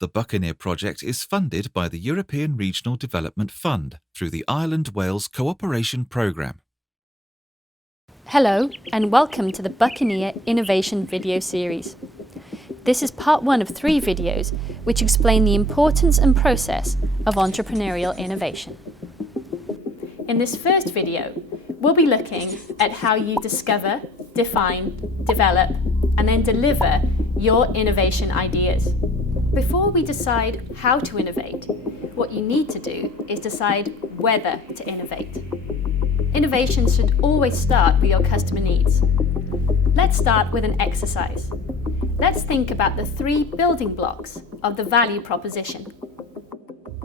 The Bucanier project is funded by the European Regional Development Fund through the Ireland-Wales Cooperation Programme. Hello and welcome to the Buccaneer Innovation video series. This is part 1 of 3 videos which explain the importance and process of entrepreneurial innovation. In this first video, we'll be looking at how you discover, define, develop, and then deliver your innovation ideas. Before we decide how to innovate, what you need to do is decide whether to innovate. Innovation should always start with your customer needs. Let's start with an exercise. Let's think about the 3 building blocks of the value proposition.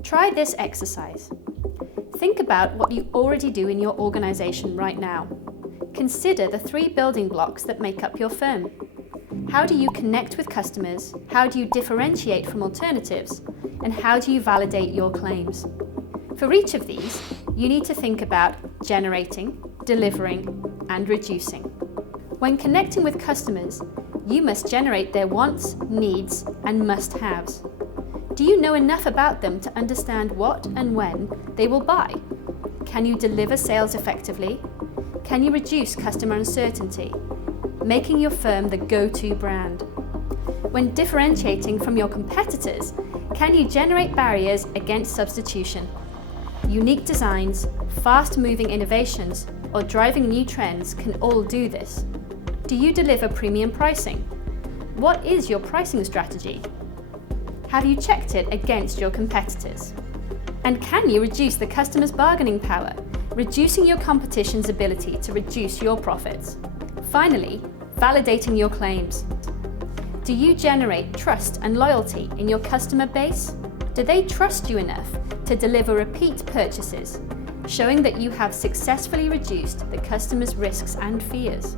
Try this exercise. Think about what you already do in your organization right now. Consider the 3 building blocks that make up your firm. How do you connect with customers? How do you differentiate from alternatives? And how do you validate your claims? For each of these, you need to think about generating, delivering, and reducing. When connecting with customers, you must generate their wants, needs, and must-haves. Do you know enough about them to understand what and when they will buy? Can you deliver sales effectively? Can you reduce customer uncertainty, making your firm the go-to brand? When differentiating from your competitors, can you generate barriers against substitution? Unique designs, fast-moving innovations, or driving new trends can all do this. Do you deliver premium pricing? What is your pricing strategy? Have you checked it against your competitors? And can you reduce the customer's bargaining power, reducing your competition's ability to reduce your profits? Finally, validating your claims. Do you generate trust and loyalty in your customer base? Do they trust you enough to deliver repeat purchases, showing that you have successfully reduced the customer's risks and fears?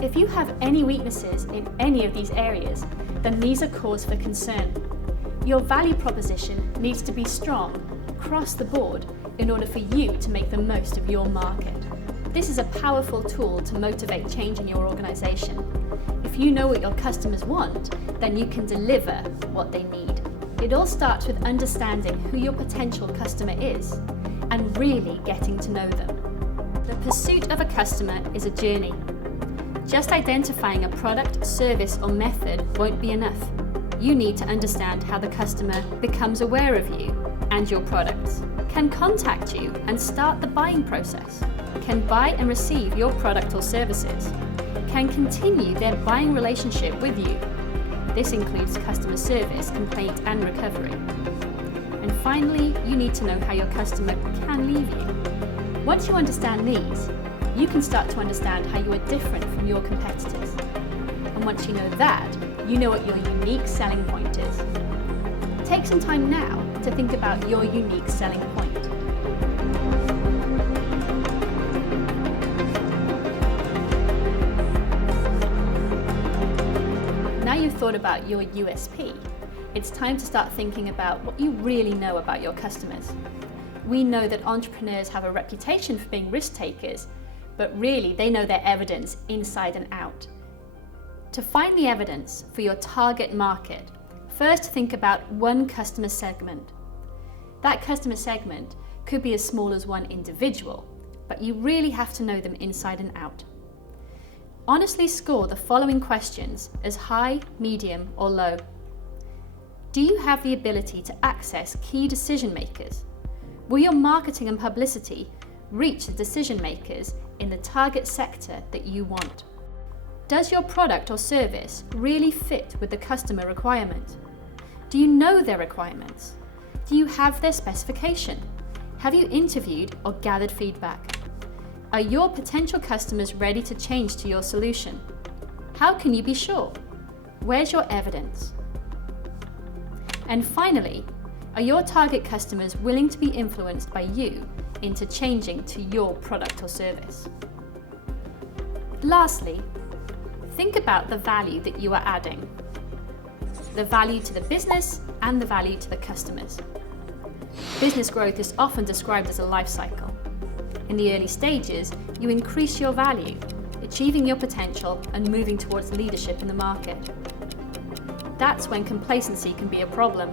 If you have any weaknesses in any of these areas, then these are cause for concern. Your value proposition needs to be strong across the board in order for you to make the most of your market. This is a powerful tool to motivate change in your organization. If you know what your customers want, then you can deliver what they need. It all starts with understanding who your potential customer is and really getting to know them. The pursuit of a customer is a journey. Just identifying a product, service, or method won't be enough. You need to understand how the customer becomes aware of you and your products, can contact you and start the buying process, can buy and receive your product or services, can continue their buying relationship with you. This includes customer service, complaint, and recovery. And finally, you need to know how your customer can leave you. Once you understand these, you can start to understand how you are different from your competitors. And once you know that, you know what your unique selling point is. Take some time now to think about your unique selling point. Now you've thought about your USP, it's time to start thinking about what you really know about your customers. We know that entrepreneurs have a reputation for being risk takers, but really they know their evidence inside and out. To find the evidence for your target market, first think about one customer segment. That customer segment could be as small as one individual, but you really have to know them inside and out. Honestly score the following questions as high, medium, or low. Do you have the ability to access key decision makers? Will your marketing and publicity reach the decision makers in the target sector that you want? Does your product or service really fit with the customer requirement? Do you know their requirements? Do you have their specification? Have you interviewed or gathered feedback? Are your potential customers ready to change to your solution? How can you be sure? Where's your evidence? And finally, are your target customers willing to be influenced by you into changing to your product or service? Lastly, think about the value that you are adding. The value to the business and the value to the customers. Business growth is often described as a life cycle. In the early stages, you increase your value, achieving your potential and moving towards leadership in the market. That's when complacency can be a problem.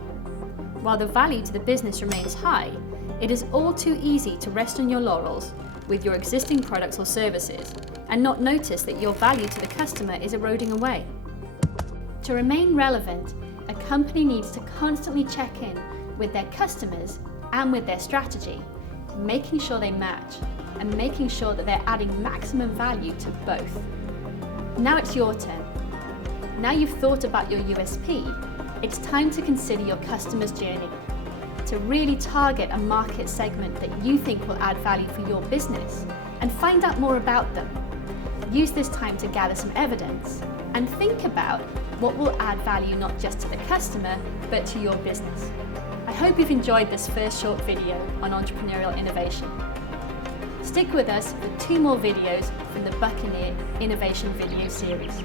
While the value to the business remains high, it is all too easy to rest on your laurels with your existing products or services and not notice that your value to the customer is eroding away. To remain relevant, a company needs to constantly check in with their customers and with their strategy, making sure they match and making sure that they're adding maximum value to both. Now it's your turn. Now you've thought about your USP, it's time to consider your customer's journey, to really target a market segment that you think will add value for your business and find out more about them. Use this time to gather some evidence and think about what will add value not just to the customer, but to your business. I hope you've enjoyed this first short video on entrepreneurial innovation. Stick with us for 2 more videos from the Bucanier Innovation Video Series.